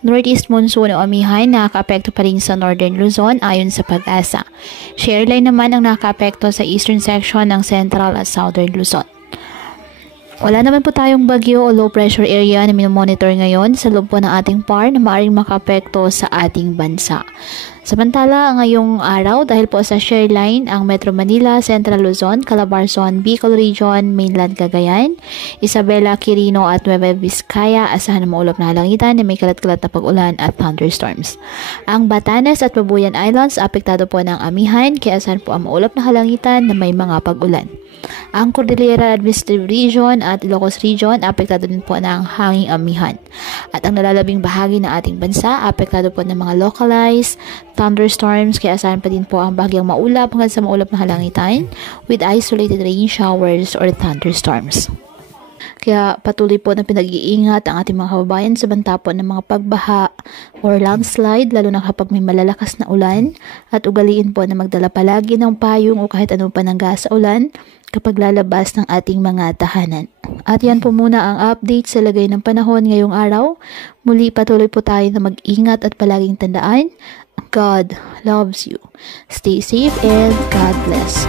Northeast monsoon o amihan nakakaapekto pa rin sa Northern Luzon ayon sa Pag-asa. Share line naman ang nakakaapekto sa eastern section ng Central at Southern Luzon. Wala naman po tayong bagyo o low pressure area na minomonitor ngayon sa loob po ng ating PAR na maaaring makaapekto sa ating bansa. Samantala, ngayong araw dahil po sa share line ang Metro Manila, Central Luzon, Calabarzon, Bicol Region, Mainland Cagayan, Isabela, Quirino at Nueva Vizcaya asahan ng maulap na halangitan na may kalat-kalat na pag-ulan at thunderstorms. Ang Batanes at Babuyan Islands apektado po ng amihan kaya asahan po ang maulap na halangitan na may mga pag-ulan. Ang Cordillera Administrative Region at Ilocos Region apektado din po ng hanging amihan. At ang nalalabing bahagi ng ating bansa apektado po ng mga localized thunderstorms kaya asahan pa din po ang bahagyang maulap hanggang sa maulap na halangitan with isolated rain showers or thunderstorms. Kaya patuloy po na pinag-iingat ang ating mga kababayan sa banta po ng mga pagbaha or landslide lalo na kapag may malalakas na ulan at ugaliin po na magdala palagi ng payong o kahit ano pa ng gas sa ulan kapag lalabas ng ating mga tahanan. At yan po muna ang update sa lagay ng panahon ngayong araw. Muli patuloy po tayo na mag-ingat at palaging tandaan, God loves you. Stay safe and God bless.